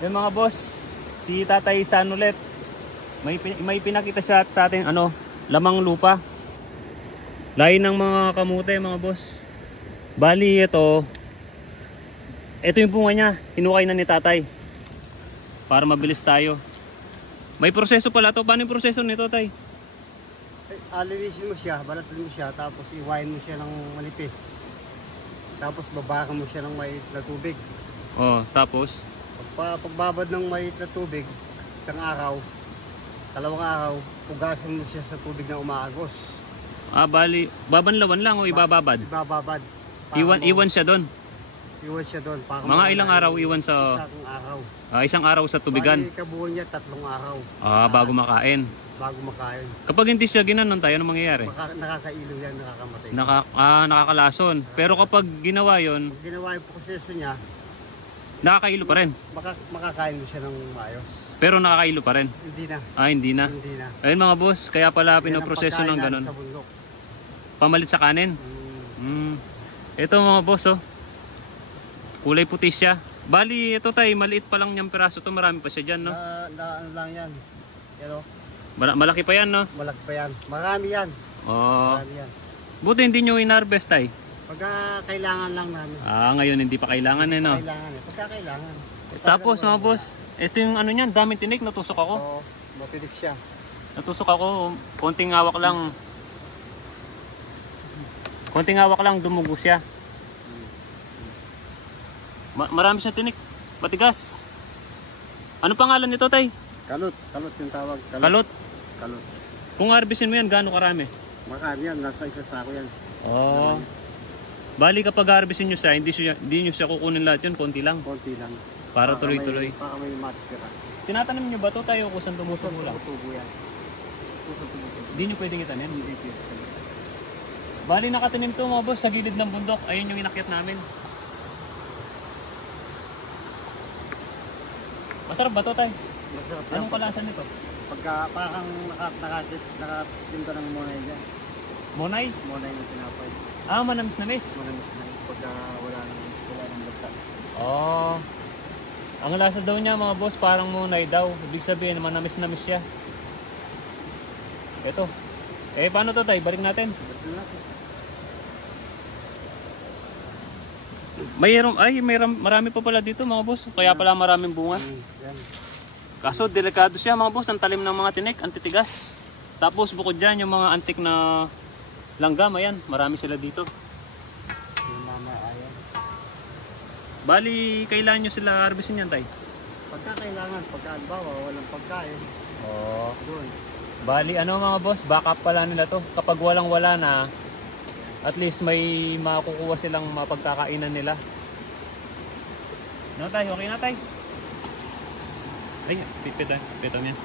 Yung mga boss, si Tatay San ulit. May pinakita siya sa ating lamang lupa. Lain ng mga kamote mga boss. Bali ito yung bunga niya. Hinukay na ni Tatay. Para mabilis tayo. May proseso pala to. Paano yung proseso nito, Tay? Alinisin mo siya, balatin mo siya, tapos iwain mo siya ng manipis. Tapos babakan mo siya ng mait na tubig. Oh, tapos? Pagbabad ng mait na tubig, isang araw, dalawang araw, pugasan mo siya sa tubig na umaagos. Bali, babanlawan lang o ibababad? Ibababad. Iwan siya doon? Iwan siya doon. Mga ilang araw iwan sa... Isang araw. Isang araw sa tubigan? Bali, kabuo niya 3 araw. Bago makain? Bago makain. Kapag hindi siya ginanon tayo, ano mangyayari? Nakakailaw yan, nakakamatay. Nakakalason. Pero kapag ginawa yon, pag ginawa yung proseso niya, nakakailo pa rin? Makakain mo siya ng maayos. Pero nakakailo pa rin? Hindi na. Hindi na? Hindi na. Ayun mga boss, kaya pala pinoproseso ng ganun. Sa bundok. Pamalit sa kanin? Ito mga boss, oh. Kulay puti siya. Bali, ito Tay, maliit pa lang niyang piraso to. Marami pa siya dyan, no? Ano lang yan. Yan, oh. Malaki pa yan, no? Malaki pa yan. Marami yan. Marami yan. Buti hindi nyo in-harvest, Tay? Pagka kailangan lang namin. Ngayon hindi pa kailangan, no? Kailangan eh. Pagka kailangan. Tapos mga boss, ito yung niyan, daming tinik, natusok ako. Oo, matinik siya. Natusok ako, konting hawak lang. Konting hawak lang, dumugo siya. Marami siyang tinik, matigas. Ano pangalan nito, Tay? Kalot yung tawag. Kalot? Kalot. Kung harvestin mo yan, gaano karami? Marami yan, nasa isa sako yan. Bali kapag harvestin nyo siya, hindi nyo siya kukunin lahat yun, konti lang. Konti lang. Para tuloy-tuloy. Para may matira. Tinatanim nyo ba ito tayo kusang tumutubo lang? Tumutubo yan. Kusang tumutubo. Hindi nyo pwedeng itanim? Hindi pwede. Bali nakatanim to mga boss sa gilid ng bundok. Ayun yung inakyat namin. Masarap ba to, Tay? Masarap yan. Anong kalasan nito? Pagka parang nakatinda ng monay dyan. Monay? Monay ng tinapay. Manamis-namis? Manamis-namis. Pagka wala ng lagta. Ang lasa daw niya mga boss parang monay daw. Ibig sabihin manamis-namis siya. Ito. Paano to, Tay? Balik natin. Marami pa pala dito mga boss. Kaya pala maraming bunga. Yan. Kaso delikado siya mga boss. Ang talim ng mga tinik, ang titigas. Tapos bukod dyan yung mga antik na langgam, ayan, marami sila dito. Yung mama ayan. Bali, kailan nyo sila harvestin yan, Tay? Pagka kailangan, pagka albawa, walang pagkain. Doon. Bali, mga boss, backup pala nila to. Kapag walang-wala na, at least may makukuha silang mapagkakainan nila. No, Tay? Okay na, Tay? Ay, pito niya.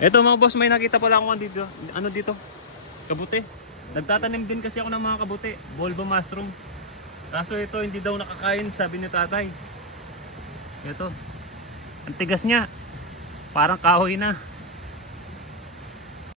Ito mga boss, may nakita pala akong dito. Ano dito? Kabuti. Nagtatanim din kasi ako ng mga kabuti. Bulba mushroom. Kaso ito, hindi daw nakakain, sabi ni Tatay. Ito. Ang tigas niya. Parang kahoy na.